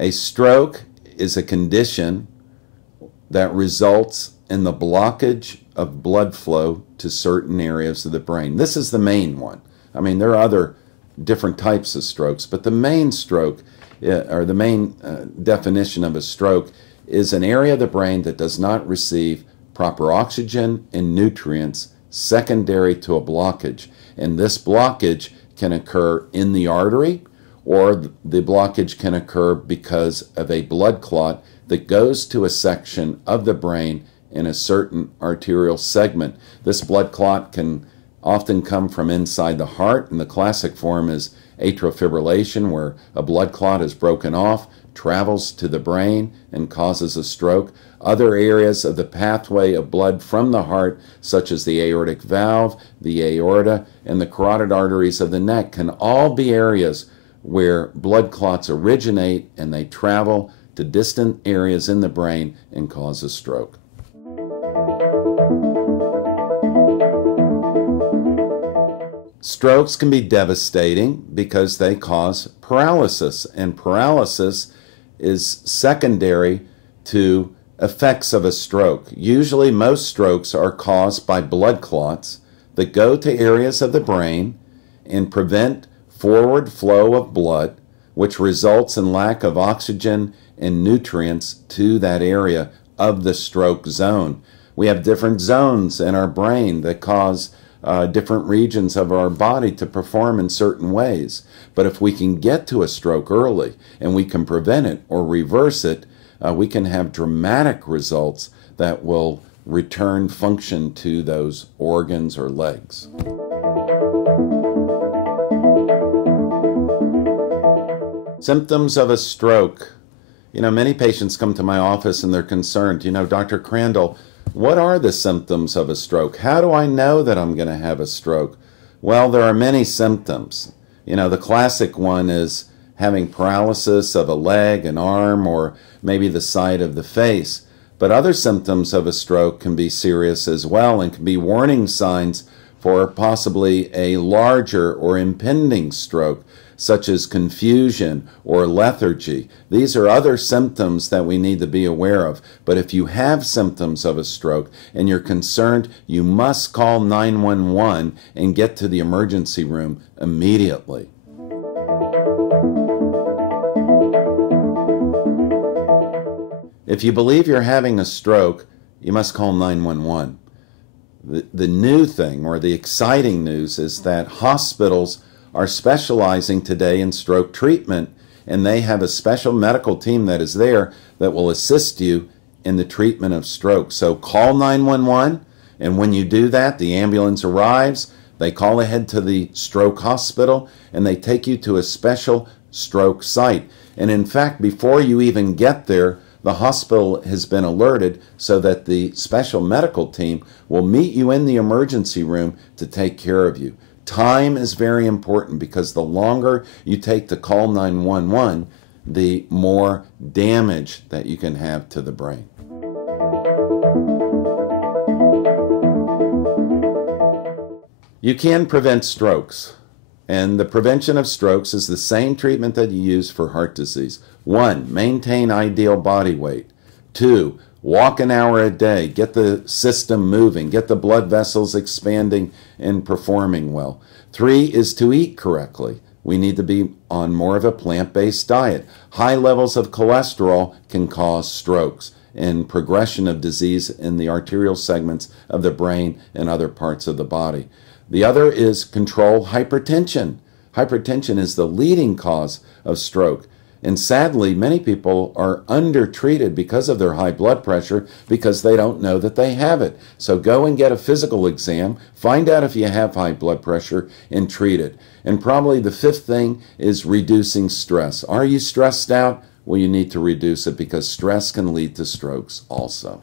A stroke is a condition that results in the blockage of blood flow to certain areas of the brain. This is the main one. I mean, there are other different types of strokes, but the main stroke, or the main definition of a stroke, is an area of the brain that does not receive proper oxygen and nutrients secondary to a blockage. And this blockage can occur in the artery, or the blockage can occur because of a blood clot that goes to a section of the brain in a certain arterial segment. This blood clot can often come from inside the heart, and the classic form is atrial fibrillation, where a blood clot is broken off, travels to the brain, and causes a stroke. Other areas of the pathway of blood from the heart, such as the aortic valve, the aorta, and the carotid arteries of the neck, can all be areas where blood clots originate and they travel to distant areas in the brain and cause a stroke. Strokes can be devastating because they cause paralysis, and paralysis is secondary to effects of a stroke. Usually most strokes are caused by blood clots that go to areas of the brain and prevent forward flow of blood, which results in lack of oxygen and nutrients to that area of the stroke zone. We have different zones in our brain that cause different regions of our body to perform in certain ways. But if we can get to a stroke early and we can prevent it or reverse it, we can have dramatic results that will return function to those organs or legs. Symptoms of a stroke. You know, many patients come to my office and they're concerned, Dr. Crandall, what are the symptoms of a stroke? How do I know that I'm going to have a stroke? Well, there are many symptoms. The classic one is having paralysis of a leg, an arm, or maybe the side of the face. But other symptoms of a stroke can be serious as well and can be warning signs for possibly a larger or impending stroke, such as confusion or lethargy. These are other symptoms that we need to be aware of. But if you have symptoms of a stroke and you're concerned, you must call 911 and get to the emergency room immediately. If you believe you're having a stroke, you must call 911. The new thing, or the exciting news, is that hospitals are specializing today in stroke treatment, and they have a special medical team that is there that will assist you in the treatment of stroke. So call 911, and when you do that, the ambulance arrives, they call ahead to the stroke hospital, and they take you to a special stroke site. And in fact, before you even get there, the hospital has been alerted so that the special medical team will meet you in the emergency room to take care of you. Time is very important, because the longer you take to call 911, the more damage that you can have to the brain. You can prevent strokes, and the prevention of strokes is the same treatment that you use for heart disease. 1, maintain ideal body weight. 2, walk an hour a day, get the system moving, get the blood vessels expanding and performing well. 3 is to eat correctly. We need to be on more of a plant-based diet. High levels of cholesterol can cause strokes and progression of disease in the arterial segments of the brain and other parts of the body. The other is control hypertension. Hypertension is the leading cause of stroke. And sadly, many people are undertreated because of their high blood pressure because they don't know that they have it. So go and get a physical exam, find out if you have high blood pressure, and treat it. And probably the 5th thing is reducing stress. Are you stressed out? Well, you need to reduce it, because stress can lead to strokes also.